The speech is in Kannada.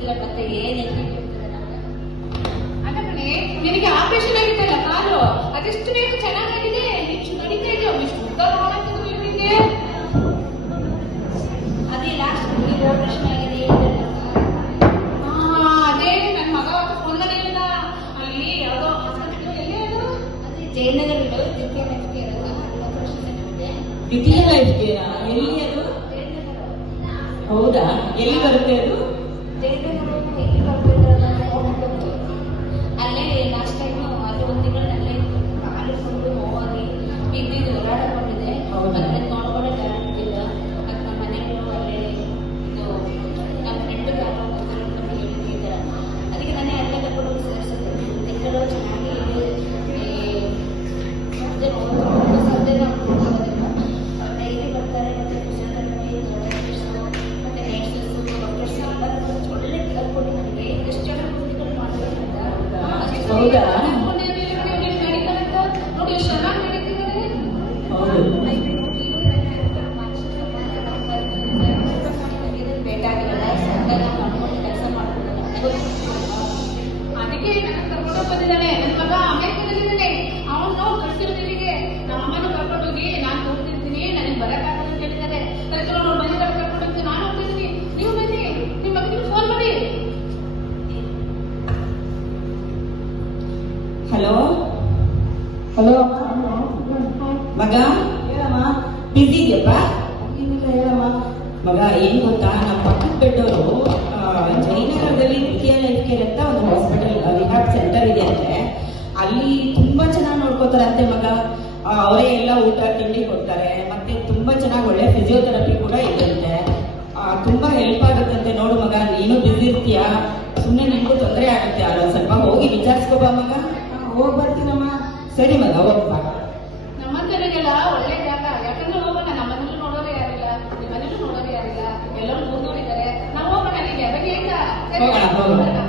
ಗೊತ್ತಿಲ್ಲ ಮತ್ತೆ ಏನಿಲ್ಲ. ಅಲ್ಲ ಕಣೆ, ನಿನಗೆ ಆಪರೇಷನ್ ಆಗಿತ್ತಲ್ಲ ಕಾಲು, ಅದೆಷ್ಟು ಬೇಗ ಚೆನ್ನಾಗಿದೆ, ಹೆಚ್ಚು ನಡೀತಾ ಇದೆಯೋ ಎಷ್ಟು ಉದ್ದ ಕಾಣಾಗ್ತದೆ ನಿನಗೆ. ಅದೇ ಲಾಸ್ಟ್ ಆಪರೇಷನ್ ಆಗಿದೆ ಅದೇ ನನ್ನ ಮಗ ಒಂದನೇ ಇಲ್ಲ ಅಲ್ಲಿ ಯಾವುದೋ ಹಾಸ್ಪಿಟಲ್, ಎಲ್ಲಿ ಅದು ಅದೇ ಜಯನಗರ ದ್ವಿತೀಯ ಲೈಫ್ ಕೇರ್ ಅಲ್ಲ, ಅಲ್ಲಿ ಆಪರೇಷನ್ ಆಗಿದೆ. ದ್ವಿತೀಯ ಲೈಫ್ ಕೇರಾ? ಎಲ್ಲಿ ಅದು? ಹೌದಾ, ಎಲ್ಲಿ ಬರುತ್ತೆ ಅದು? ಜಯನಗರ ಎಲ್ಲಿ ಬರ್ತಿದ್ರಲ್ಲ ಹೋಗ್ಬೇಕು. ಅಲ್ಲೇ ಲಾಸ್ಟ್ ಟೈಮ್ ಅದು ಒಂದು ತಿಂಗಳಲ್ಲೇ ಕಾಲು ಫುಲ್ಲು ನೋವಾಗಿ ಬಿದ್ದಿದ್ದು ಓಡಾಡಕೊಂಡಿದೆ. ಅದನ್ನ ನೋಡ್ಕೊಂಡೆ ಇಲ್ಲ. ಅದು ನಮ್ಮ ಮನೆಯವರು ಅಲ್ಲೇ ಇದು ನಮ್ಮ ಫ್ರೆಂಡ್ ಯಾರೋ ಹೇಳಿದ್ದಾರೆ. ಅದಕ್ಕೆ ನಾನೇ ಅಲ್ಲೇ ಕರ್ಕೊಂಡು ಸೇರಿಸಿದ್ದೆ. ತಿಂಗಳು ಚೆನ್ನಾಗಿ ಸದ್ಯ ನಾವು ಡೈಲಿ ಬರ್ತಾರೆ. ಮತ್ತೆ ಫಿಸಿಯೋಥೆರಪಿ, ಮತ್ತೆ ನರ್ಸಸ್, ಡಾಕ್ಟರ್ಸ್ ಎಲ್ಲ ಒಳ್ಳೆ ಕೇರ್ ಕೊಡಿ ನನಗೆ. ಎಷ್ಟು ಜನ ಕುಂತ್ಕೊಂಡು ಮಾಡ್ತಾರೆ ಹೌದಾ? ನೋಡಿ ಎಷ್ಟು ಚೆನ್ನಾಗಿ ನಡೀತಿದ್ದಾರೆ. ಹೌದು. ಬೇಕಾಗಿಲ್ಲ ಮಾಡ್ಕೊಂಡು ಕೆಲಸ ಮಾಡ್ಕೊಂಡು ಅದಕ್ಕೆ ನನ್ನ ಕರ್ಕೊಂಡು ಬಂದಿದ್ದಾನೆ ನನ್ನ ಮಗ ಅಮೆರಿಕದಲ್ಲಿದ್ದಾನೆ. ಅವನು ಕಳಿಸಿರೋದಿಲ್ಲಿಗೆ ನಮ್ಮ ಅಮ್ಮನ ಕರ್ಕೊಂಡು ಹೋಗಿ ನಾನು ನೋಡ್ತಿರ್ತೀನಿ, ನನಗೆ ಬರಕ್ಕಾಗಲ್ಲ ಅಂತ ಹೇಳಿದ್ದಾರೆ. ಅದಕ್ಕೆ ನಾವು ಮನೆ ಕಡೆ ಕರ್ಕೊಂಡು ಹೋಗ್ತೀನಿ, ನಾನು ಹೋಗ್ತಿದ್ದೀನಿ, ನೀವು ಬನ್ನಿ, ನಿಮ್ಮ ಮಗನಿಗೆ ಫೋನ್ ಮಾಡಿ. ಹಲೋ ಹಲೋ ಮಗ, ಹೇಳಮ್ಮ, ಬಿಸಿ ಇದೆಯಪ್ಪ? ಏನಿಲ್ಲ, ಹೇಳಮ್ಮ. ಮಗ, ಏನ್ ಗೊತ್ತಾ, ನಮ್ಮ ಪಕ್ಕದ ಬೆಡ್ಡವರು ಜಯನಗರದಲ್ಲಿ ದ್ವಿತೀಯ ಲೈಫ್ ಕೇರ್ ಅಂತ ಒಂದು ಹಾಸ್ಪಿಟಲ್ ರಿಹಾಬ್ ಸೆಂಟರ್ ಇದೆ ಅಂತೆ. ಅಲ್ಲಿ ತುಂಬಾ ಚೆನ್ನಾಗಿ ನೋಡ್ಕೋತಾರಂತೆ ಮಗ. ಅವರೇ ಎಲ್ಲ ಊಟ ತಿಂಡಿ ಕೊಡ್ತಾರೆ, ಮತ್ತೆ ತುಂಬಾ ಚೆನ್ನಾಗಿ ಒಳ್ಳೆ ಫಿಸಿಯೋಥೆರಪಿ ಕೂಡ ಇದೆಯಂತೆ. ತುಂಬಾ ಹೆಲ್ಪ್ ಆಗುತ್ತಂತೆ. ನೋಡು ಮಗ, ನೀನು ಬಿಸಿ ಇರ್ತೀಯಾ, ಸುಮ್ಮನೆ ನಿಮಗೂ ತೊಂದರೆ ಆಗುತ್ತೆ, ಅಲ್ಲ ಸ್ವಲ್ಪ ಹೋಗಿ ವಿಚಾರಿಸ್ಕೋಬಾ ಮಗ. ಹೋಗಿ ಬರ್ತೀನಮ್ಮ. ಸರಿ ಮಗ, ಹೋಗ್ಬಾ. ನಮ್ಮಂತರಿಗೆಲ್ಲ ಒಳ್ಳೆ ಜಾಗ, ಯಾಕಂದ್ರೆ ಹೋಗೋಣ, ನಮ್ಮನೇಲಿ ನೋಡೋರು ಯಾರಿಲ್ಲ, ನಿಮ್ಮ ಮನೇಲೂ ನೋಡೋರು ಯಾರಿಲ್ಲ, ಎಲ್ಲರೂ ಕೂತ್ಕೊಂಡಿದ್ದಾರೆ. ನಾವು ಹೋಗೋಣ, ನೀನು ಯಾವಾಗ ಹೋಗೋಣ, ಹೋಗೋಣ.